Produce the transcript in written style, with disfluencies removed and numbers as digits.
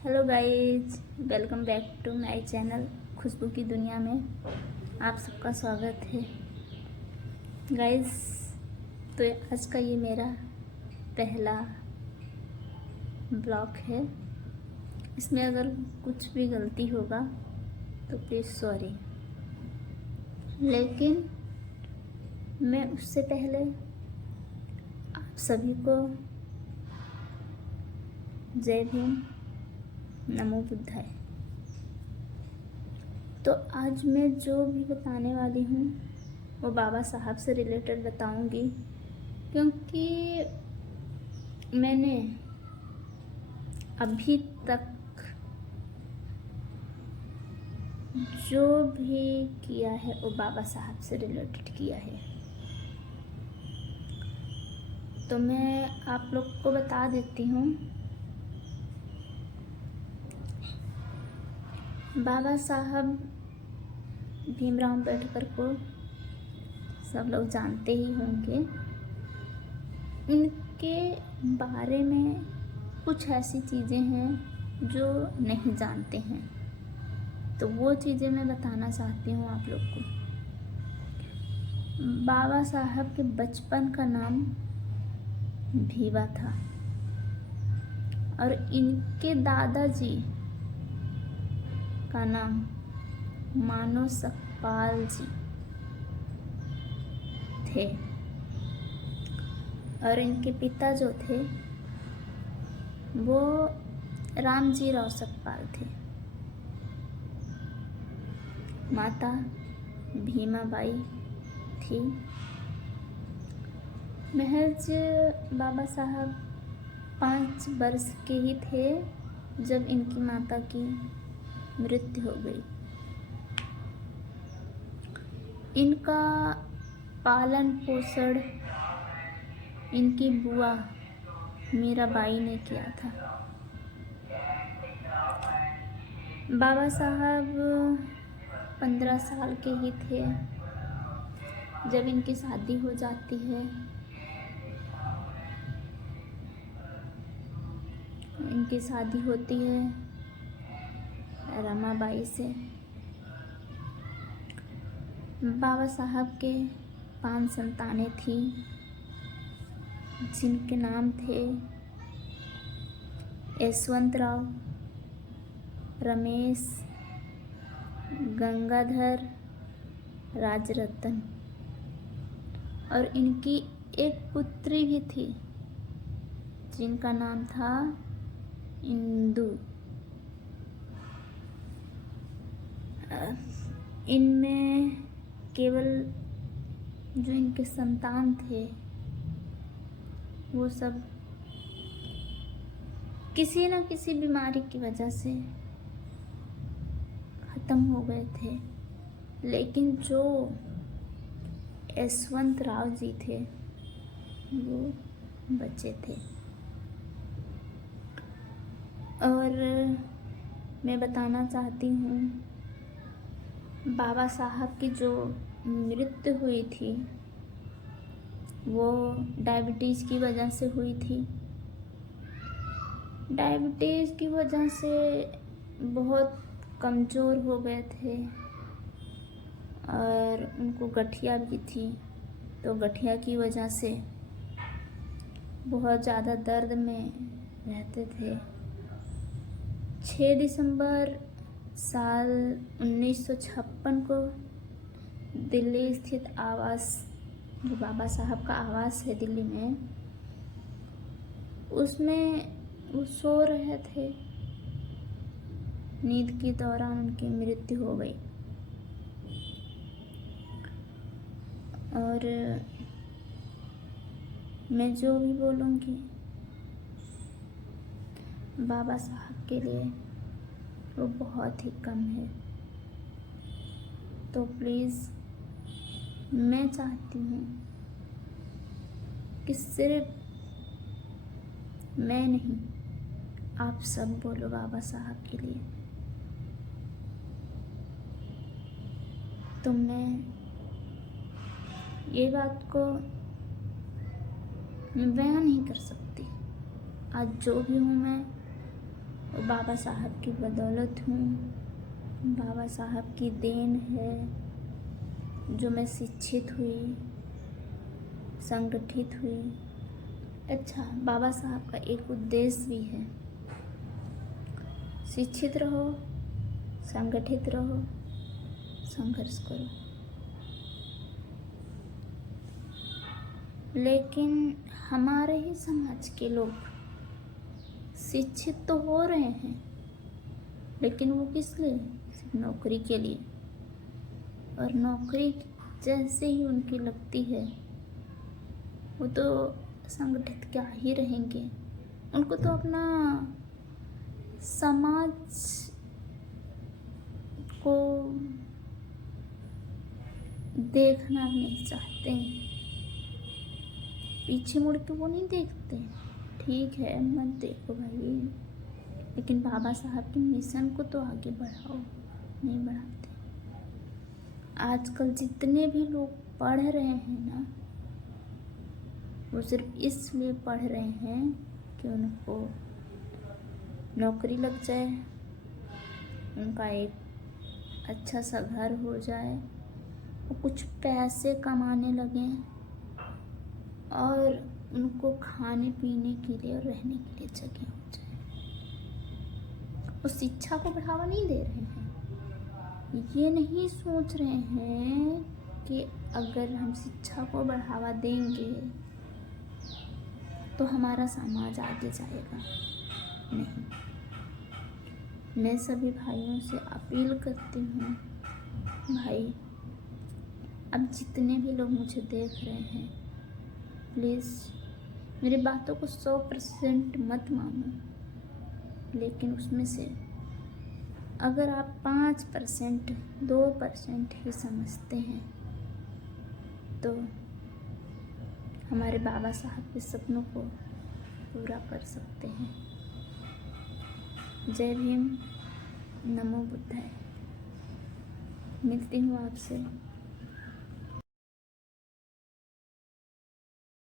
Hello guys, welcome back to my channel Khushbu की दुनिया में आप सबका स्वागत है। गाइज, तो आज का ये मेरा पहला ब्लॉग है। इसमें अगर कुछ भी गलती होगा तो प्लीज़ सॉरी। लेकिन मैं उससे पहले आप सभी को जय भीम, नमो बुद्धाय। तो आज मैं जो भी बताने वाली हूँ वो बाबा साहब से रिलेटेड बताऊँगी, क्योंकि मैंने अभी तक जो भी किया है वो बाबा साहब से रिलेटेड किया है। तो मैं आप लोग को बता देती हूँ। बाबा साहब भीमराव अम्बेडकर को सब लोग जानते ही होंगे। उनके बारे में कुछ ऐसी चीज़ें हैं जो नहीं जानते हैं, तो वो चीज़ें मैं बताना चाहती हूँ आप लोग को। बाबा साहब के बचपन का नाम भीवा था और इनके दादाजी का नाम मानो सकपाल जी थे और इनके पिता जो थे वो रामजी राव सकपाल थे। माता भीमाबाई थी। महज बाबा साहब 5 वर्ष के ही थे जब इनकी माता की मृत्यु हो गई। इनका पालन पोषण इनकी बुआ मीराबाई ने किया था। बाबा साहब 15 साल के ही थे जब इनकी शादी हो जाती है। इनकी शादी होती है रमाबाई से। बाबा साहब के 5 संतानें थी, जिनके नाम थे यशवंतराव, रमेश, गंगाधर, राजरतन, और इनकी एक पुत्री भी थी जिनका नाम था इंदु। इनमें केवल जो इनके संतान थे वो सब किसी न किसी बीमारी की वजह से ख़त्म हो गए थे। लेकिन जो यशवंत राव जी थे वो बचे थे। और मैं बताना चाहती हूँ, बाबा साहब की जो मृत्यु हुई थी वो डायबिटीज़ की वजह से हुई थी। डायबिटीज़ की वजह से बहुत कमज़ोर हो गए थे और उनको गठिया भी थी, तो गठिया की वजह से बहुत ज़्यादा दर्द में रहते थे। 6 दिसंबर साल 1956 को दिल्ली स्थित आवास, जो बाबा साहब का आवास है दिल्ली में, उसमें वो सो रहे थे। नींद के दौरान उनकी मृत्यु हो गई। और मैं जो भी बोलूँगी बाबा साहब के लिए वो बहुत ही कम है। तो प्लीज़ मैं चाहती हूँ कि सिर्फ मैं नहीं, आप सब बोलो बाबा साहब के लिए। तो मैं ये बात को मैं बयान नहीं कर सकती। आज जो भी हूँ मैं वो बाबा साहब की बदौलत हूँ, बाबा साहब की देन है जो मैं शिक्षित हुई, संगठित हुई। अच्छा, बाबा साहब का एक उद्देश्य भी है, शिक्षित रहो, संगठित रहो, संघर्ष करो। लेकिन हमारे ही समाज के लोग शिक्षित तो हो रहे हैं, लेकिन वो किस लिए? सिर्फ नौकरी के लिए। और नौकरी जैसे ही उनकी लगती है वो तो संगठित क्या ही रहेंगे। उनको तो अपना समाज को देखना नहीं चाहते, पीछे मुड़ के वो नहीं देखते। ठीक है, मत देखो भाई, लेकिन बाबा साहब के मिशन को तो आगे बढ़ाओ। नहीं बढ़ाते। आजकल जितने भी लोग पढ़ रहे हैं ना, वो सिर्फ इसलिए पढ़ रहे हैं कि उनको नौकरी लग जाए, उनका एक अच्छा सा घर हो जाए, वो कुछ पैसे कमाने लगें और उनको खाने पीने के लिए और रहने के लिए जगह हो जाए। वो शिक्षा को बढ़ावा नहीं दे रहे हैं। ये नहीं सोच रहे हैं कि अगर हम शिक्षा को बढ़ावा देंगे तो हमारा समाज आगे जाएगा। नहीं, मैं सभी भाइयों से अपील करती हूँ, भाई अब जितने भी लोग मुझे देख रहे हैं, प्लीज़ मेरी बातों को 100% मत मानो, लेकिन उसमें से अगर आप 5%, 2% ही समझते हैं तो हमारे बाबा साहब के सपनों को पूरा कर सकते हैं। जय भीम, नमो बुद्धाय। मिलती हूँ आपसे